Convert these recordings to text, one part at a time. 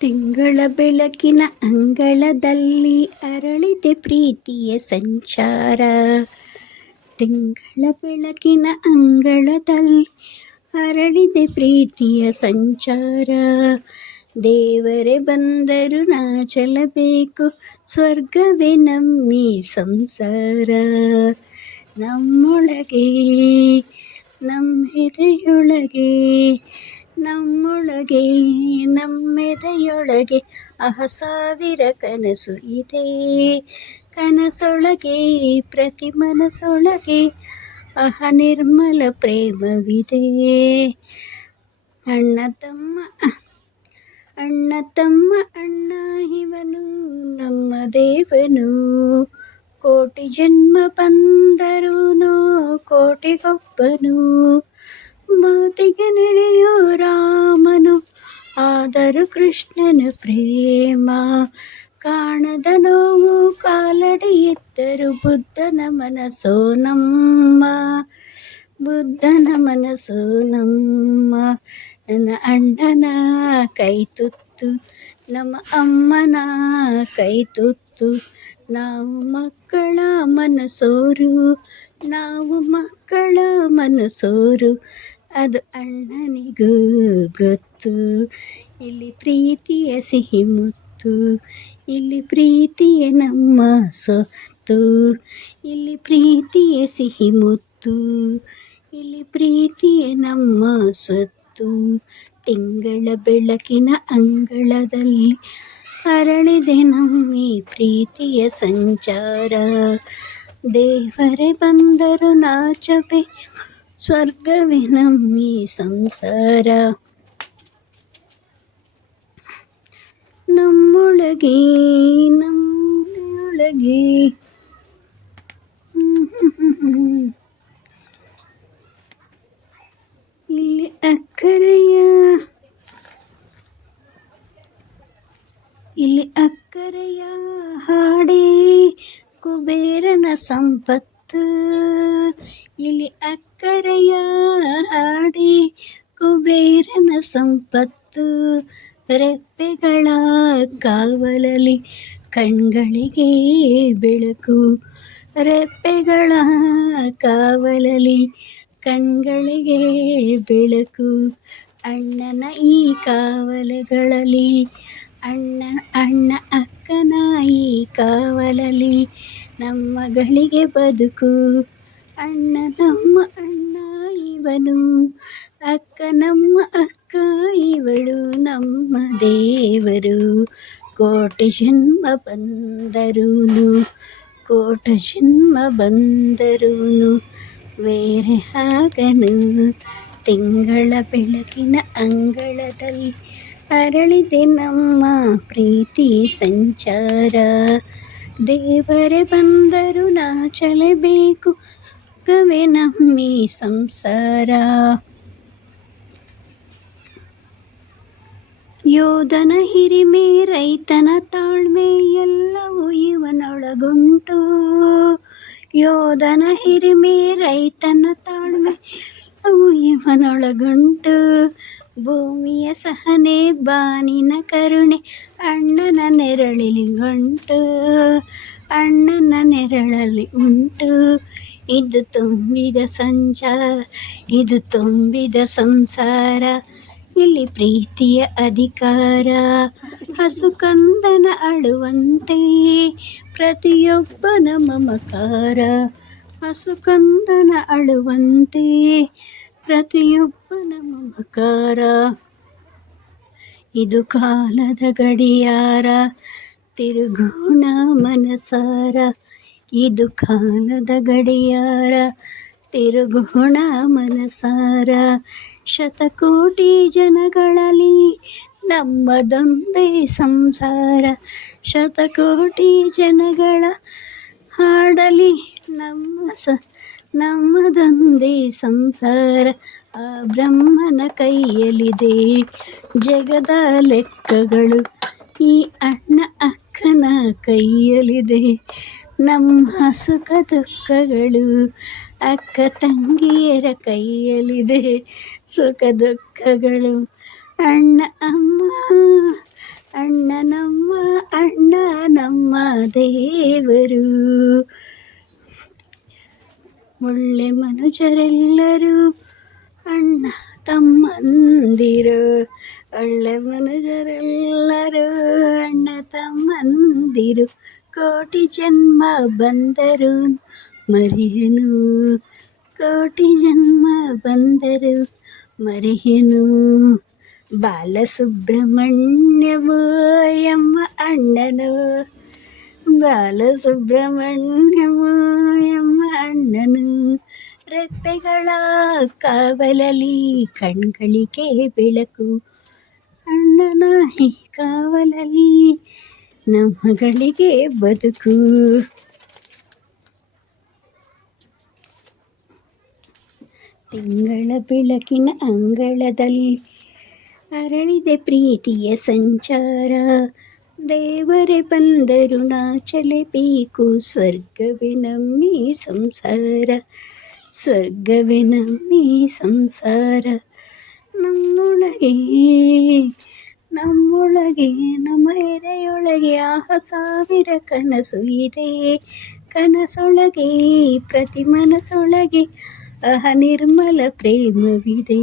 ತಿಂಗಳ ಬೆಳಕಿನ ಅಂಗಳದಲ್ಲಿ ಅರಳಿದೆ ಪ್ರೀತಿಯ ಸಂಚಾರ. ತಿಂಗಳ ಬೆಳಕಿನ ಅಂಗಳದಲ್ಲಿ ಅರಳಿದೆ ಪ್ರೀತಿಯ ಸಂಚಾರ. ದೇವರೇ ಬಂದರು ನಾಚಲಬೇಕು, ಸ್ವರ್ಗವೇ ನಮ್ಮಿ ಸಂಸಾರ. ನಮ್ಮೊಳಗೆ ನಮ್ಮೆದೆಯೊಳಗೆ ನಮ್ಮೊಳಗೆ ನಮ್ಮೆದೆಯೊಳಗೆ ಸಾವಿರ ಕನಸು ಇದೆ. ಕನಸೊಳಗೆ ಪ್ರತಿ ಮನಸೊಳಗೆ ನಿರ್ಮಲ ಪ್ರೇಮವಿದೆ. ಅಣ್ಣ ತಮ್ಮ ಅಣ್ಣ ತಮ್ಮ ಅಣ್ಣ ಇವನು ನಮ್ಮ ದೇವನು. ಕೋಟಿ ಜನ್ಮ ಬಂದರೂನು ಕೋಟಿಗೊಬ್ಬನು. ಮಾತಿಗೆ ನಡೆಯೋ ರಾಮನು, ಆದರೂ ಕೃಷ್ಣನ ಪ್ರೇಮ. ಕಾಣದ ನೋವು ಕಾಲಡಿ ಇದ್ದರು ಬುದ್ಧನ ಮನಸ್ಸೋ ನಮ್ಮ. ಬುದ್ಧನ ಮನಸ್ಸು ನಮ್ಮ. ನನ್ನ ಅಣ್ಣನ ಕೈ ತುತ್ತು, ನಮ್ಮ ಅಮ್ಮನ ಕೈ ತುತ್ತು. ನಾವು ಮಕ್ಕಳ ಮನಸೋರು, ನಾವು ಮಕ್ಕಳ ಮನಸೋರು. ಅದು ಅಣ್ಣನಿಗೂ ಗೊತ್ತು. ಇಲ್ಲಿ ಪ್ರೀತಿಯ ಸಿಹಿ ಮುತ್ತು, ಇಲ್ಲಿ ಪ್ರೀತಿಯ ನಮ್ಮ ಸೊತ್ತು. ಇಲ್ಲಿ ಪ್ರೀತಿಯ ಸಿಹಿ ಮುತ್ತು, ಇಲ್ಲಿ ಪ್ರೀತಿಯ ನಮ್ಮ ಸ್ವತ್ತು. ತಿಂಗಳ ಬೆಳಕಿನ ಅಂಗಳದಲ್ಲಿ ಅರಳಿದೆ ನಮ್ಮಿ ಪ್ರೀತಿಯ ಸಂಚಾರ. ದೇವರೇ ಬಂದರು ನಾಚಬೇಕು, ಸ್ವರ್ಗವೇ ನಮ್ಮಿ ಸಂಸಾರ. ನಮ್ಮೊಳಗೆ ನಮ್ಮೊಳಗೆ ಇಲ್ಲಿ ಅಕ್ಕರೆಯ ಹಾಡೇ ಕುಬೇರನ ಸಂಪತ್ತು. ಇಲ್ಲಿ ಅಕ್ಕರೆಯ ಹಾಡೇ ಕುಬೇರನ ಸಂಪತ್ತು. ರೆಪ್ಪೆಗಳ ಕಾವಲಲ್ಲಿ ಕಣ್ಗಳಿಗೆ ಬೆಳಕು. ರೆಪ್ಪೆಗಳ ಕಾವಲಲ್ಲಿ ಕಣ್ಗಳಿಗೆ ಬೆಳಕು. ಅಣ್ಣನ ಈ ಕಾವಲುಗಳಲ್ಲಿ ಅಣ್ಣ ಅಕ್ಕನ ಈ ಕಾವಲಲ್ಲಿ ನಮ್ಮಗಳಿಗೆ ಬದುಕು. ಅಣ್ಣ ನಮ್ಮ ಅಣ್ಣ ಇವನು, ಅಕ್ಕ ನಮ್ಮ ಅಕ್ಕ ಇವಳು. ನಮ್ಮ ದೇವರು ಕೋಟಿ ಜನ್ಮ ಬಂದರೂನು, ಕೋಟಿ ಜನ್ಮ ಬಂದರೂನು ಬೇರೆ ಆಗನು. ತಿಂಗಳ ಬೆಳಕಿನ ಅಂಗಳದಲ್ಲಿ ಅರಳಿದೆ ನಮ್ಮ ಪ್ರೀತಿ ಸಂಚಾರ. ದೇವರೇ ಬಂದರು ನಾಚಲೇಬೇಕು, ಕವೆ ನಮ್ಮಿ ಸಂಸಾರ. ಯೋಧನ ಹಿರಿಮೆ ರೈತನ ತಾಳ್ಮೆ ಎಲ್ಲವೂ ಇವನೊಳಗುಂಟು. ಯೋಧನ ಹಿರಿಮೆ ರೈತನ ತಾಳ್ಮೆ ಎಲ್ಲವೂ ಇವನೊಳಗುಂಟು. ಭೂಮಿಯ ಸಹನೆ ಬಾನಿನ ಕರುಣೆ ಅಣ್ಣನ ನೆರಳಲ್ಲಿ ಉಂಟು. ಅಣ್ಣನ ನೆರಳಲ್ಲಿ ಉಂಟು. ಇದು ತುಂಬಿದ ಸಂಚಾರ, ಇದು ತುಂಬಿದ ಸಂಸಾರ. ಇಲ್ಲಿ ಪ್ರೀತಿಯ ಅಧಿಕಾರ. ಹಸು ಕಂದನ ಅಳುವಂತೆ ಪ್ರತಿಯೊಬ್ಬನ ಮಮಕಾರ. ಹಸು ಕಂದನ ಅಳುವಂತೆ ಪ್ರತಿಯೊಬ್ಬನ ಮಮಕಾರ. ಇದು ಕಾಲದ ಗಡಿಯಾರ, ತಿರುಗೋಣ ಮನಸಾರ. ಇದು ಕಾಲದ ಗಡಿಯಾರ, ತಿರುಗೋಣ ಮನಸಾರ. ಶತಕೋಟಿ ಜನಗಳಲ್ಲಿ ನಮ್ಮದೊಂದೇ ಸಂಸಾರ. ಶತಕೋಟಿ ಜನಗಳ ಹಾಡಲಿ ನಮ್ಮದೊಂದೇ ಸಂಸಾರ. ಆ ಬ್ರಹ್ಮನ ಕೈಯಲ್ಲಿದೆ ಜಗದ ಲೆಕ್ಕಗಳು, ಈ ಅಣ್ಣ ಅಕ್ಕನ ಕೈಯಲ್ಲಿದೆ ನಮ್ಮ ಸುಖ ದುಃಖಗಳು. ಅಕ್ಕ ತಂಗಿಯರ ಕೈಯಲ್ಲಿದೆ ಸುಖ ದುಃಖಗಳು. ಅಣ್ಣ ಅಮ್ಮ ಅಣ್ಣ ನಮ್ಮ ದೇವರು. ಒಳ್ಳೆ ಮನುಜರೆಲ್ಲರೂ ಅಣ್ಣ ತಮ್ಮಂದಿರು. ಒಳ್ಳೆ ಮನುಜರೆಲ್ಲರೂ ಅಣ್ಣ ತಮ್ಮಂದಿರು. ಕೋಟಿ ಜನ್ಮ ಬಂದರು ಮರೆಯನು. ಕೋಟಿ ಜನ್ಮ ಬಂದರು ಮರೆಯನು. ಬಾಲಸುಬ್ರಹ್ಮಣ್ಯವು ಎಮ್ಮ ಅಣ್ಣನು. ಬಾಲಸುಬ್ರಹ್ಮಣ್ಯವು ಎಮ್ಮ ಅಣ್ಣನು. ರೆಪ್ಪೆಗಳ ಕಾವಲಲ್ಲಿ ಕಣ್ಗಳಿಗೆ ಬೆಳಕು. ಅಣ್ಣನ ಈ ಕಾವಲಲ್ಲಿ ನಮ್ಮಗಳಿಗೆ ಬದುಕು. ತಿಂಗಳ ಬೆಳಕಿನ ಅಂಗಳದಲ್ಲಿ ಅರಳಿದೆ ಪ್ರೀತಿಯ ಸಂಚಾರ. ದೇವರೇ ಬಂದರು ನಾಚಲೇಬೇಕು. ಸ್ವರ್ಗವೇ ನಮ್ಮಿ ಸಂಸಾರ. ಸ್ವರ್ಗವೇ ನಮ್ಮಿ ಸಂಸಾರ. ನಮ್ಮೊಳಗೆ ನಮ್ಮ ಎದೆಯೊಳಗೆ ಸಾವಿರ ಕನಸು ಇದೆ. ಕನಸೊಳಗೆ ಪ್ರತಿ ಮನಸೊಳಗೆ ನಿರ್ಮಲ ಪ್ರೇಮವಿದೆ.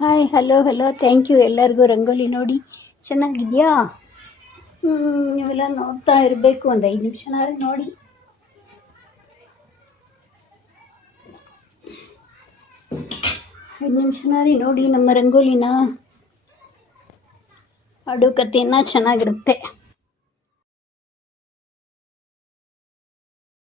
ಹಾಯ್, ಹಲೋ ಥ್ಯಾಂಕ್ ಯು ಎಲ್ಲರಿಗೂ. ರಂಗೋಲಿ ನೋಡಿ ಚೆನ್ನಾಗಿದೆಯಾ? ನೀವೆಲ್ಲ ನೋಡ್ತಾ ಇರಬೇಕು. ಒಂದು 5 ನಿಮಿಷನಾರು ನೋಡಿ. ನೋಡಿ ನಮ್ಮ ರಂಗೋಲಿನ. ಹಾಡು ಕಥೆನ ಚೆನ್ನಾಗಿರುತ್ತೆ.